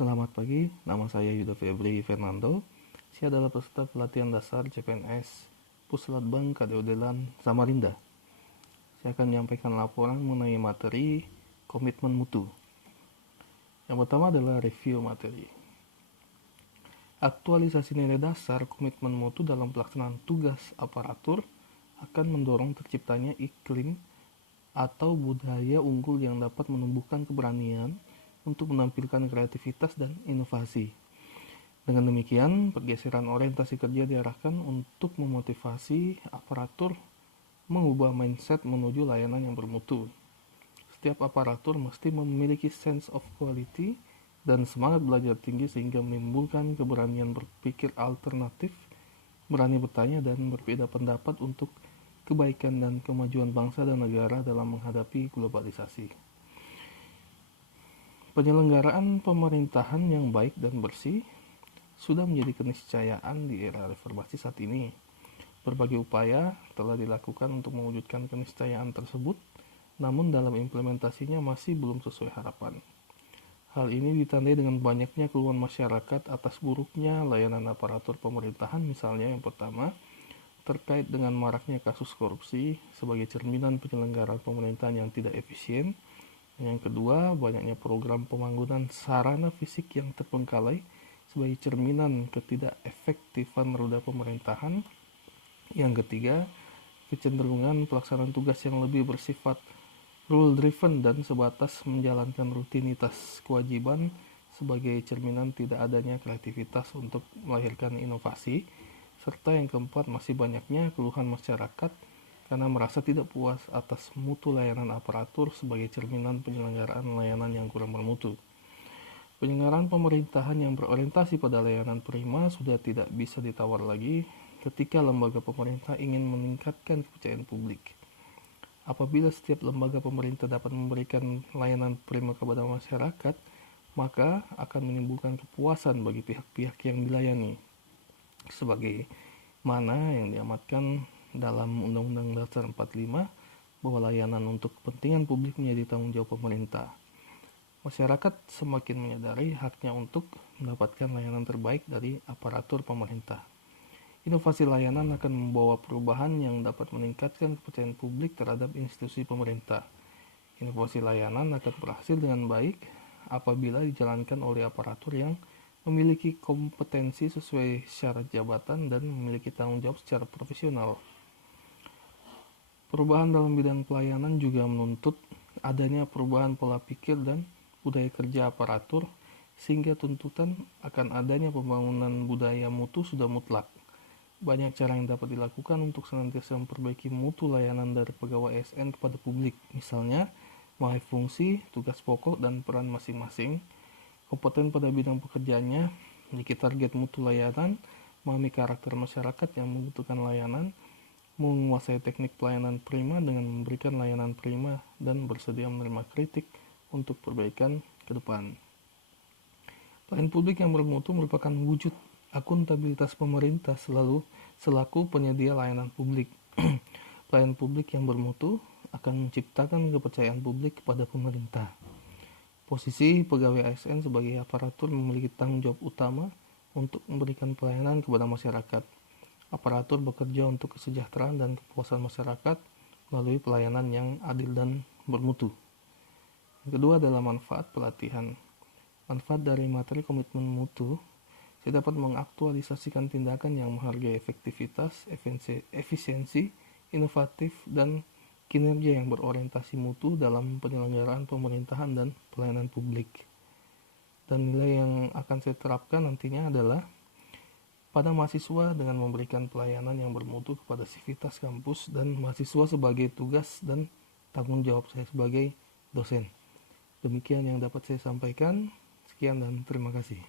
Selamat pagi, nama saya Yuda Febri Fernando. Saya adalah peserta pelatihan dasar CPNS Puslatbang Kadeodelan Samarinda. Saya akan menyampaikan laporan mengenai materi komitmen mutu. Yang pertama adalah review materi. Aktualisasi nilai dasar komitmen mutu dalam pelaksanaan tugas aparatur akan mendorong terciptanya iklim atau budaya unggul yang dapat menumbuhkan keberanian untuk menampilkan kreativitas dan inovasi. Dengan demikian, pergeseran orientasi kerja diarahkan untuk memotivasi aparatur mengubah mindset menuju layanan yang bermutu. Setiap aparatur mesti memiliki sense of quality dan semangat belajar tinggi sehingga menimbulkan keberanian berpikir alternatif, berani bertanya dan berbeda pendapat untuk kebaikan dan kemajuan bangsa dan negara dalam menghadapi globalisasi. Penyelenggaraan pemerintahan yang baik dan bersih sudah menjadi keniscayaan di era reformasi saat ini. Berbagai upaya telah dilakukan untuk mewujudkan keniscayaan tersebut, namun dalam implementasinya masih belum sesuai harapan. Hal ini ditandai dengan banyaknya keluhan masyarakat atas buruknya layanan aparatur pemerintahan, misalnya yang pertama, terkait dengan maraknya kasus korupsi sebagai cerminan penyelenggaraan pemerintahan yang tidak efisien. Yang kedua, banyaknya program pembangunan sarana fisik yang terbengkalai sebagai cerminan ketidakefektifan roda pemerintahan. Yang ketiga, kecenderungan pelaksanaan tugas yang lebih bersifat rule-driven dan sebatas menjalankan rutinitas kewajiban sebagai cerminan tidak adanya kreativitas untuk melahirkan inovasi. Serta yang keempat, masih banyaknya keluhan masyarakat karena merasa tidak puas atas mutu layanan aparatur sebagai cerminan penyelenggaraan layanan yang kurang bermutu. Penyelenggaraan pemerintahan yang berorientasi pada layanan prima sudah tidak bisa ditawar lagi ketika lembaga pemerintah ingin meningkatkan kepercayaan publik. Apabila setiap lembaga pemerintah dapat memberikan layanan prima kepada masyarakat, maka akan menimbulkan kepuasan bagi pihak-pihak yang dilayani. Sebagaimana yang diamatkan dalam Undang-Undang Dasar 45 bahwa layanan untuk kepentingan publik menjadi tanggung jawab pemerintah. Masyarakat semakin menyadari haknya untuk mendapatkan layanan terbaik dari aparatur pemerintah. Inovasi layanan akan membawa perubahan yang dapat meningkatkan kepercayaan publik terhadap institusi pemerintah. Inovasi layanan akan berhasil dengan baik apabila dijalankan oleh aparatur yang memiliki kompetensi sesuai syarat jabatan dan memiliki tanggung jawab secara profesional. Perubahan dalam bidang pelayanan juga menuntut adanya perubahan pola pikir dan budaya kerja aparatur, sehingga tuntutan akan adanya pembangunan budaya mutu sudah mutlak. Banyak cara yang dapat dilakukan untuk senantiasa memperbaiki mutu layanan dari pegawai ASN kepada publik, misalnya mengenai fungsi, tugas pokok, dan peran masing-masing, kompeten pada bidang pekerjaannya, memiliki target mutu layanan, memahami karakter masyarakat yang membutuhkan layanan, menguasai teknik pelayanan prima dengan memberikan layanan prima, dan bersedia menerima kritik untuk perbaikan ke depan. Pelayanan publik yang bermutu merupakan wujud akuntabilitas pemerintah selaku penyedia layanan publik. Pelayanan publik yang bermutu akan menciptakan kepercayaan publik kepada pemerintah. Posisi pegawai ASN sebagai aparatur memiliki tanggung jawab utama untuk memberikan pelayanan kepada masyarakat. Aparatur bekerja untuk kesejahteraan dan kepuasan masyarakat melalui pelayanan yang adil dan bermutu. Yang kedua adalah manfaat pelatihan. Manfaat dari materi komitmen mutu, saya dapat mengaktualisasikan tindakan yang menghargai efektivitas, efisiensi, inovatif, dan kinerja yang berorientasi mutu dalam penyelenggaraan pemerintahan dan pelayanan publik. Dan nilai yang akan saya terapkan nantinya adalah pada mahasiswa dengan memberikan pelayanan yang bermutu kepada sivitas kampus dan mahasiswa sebagai tugas dan tanggung jawab saya sebagai dosen. Demikian yang dapat saya sampaikan. Sekian dan terima kasih.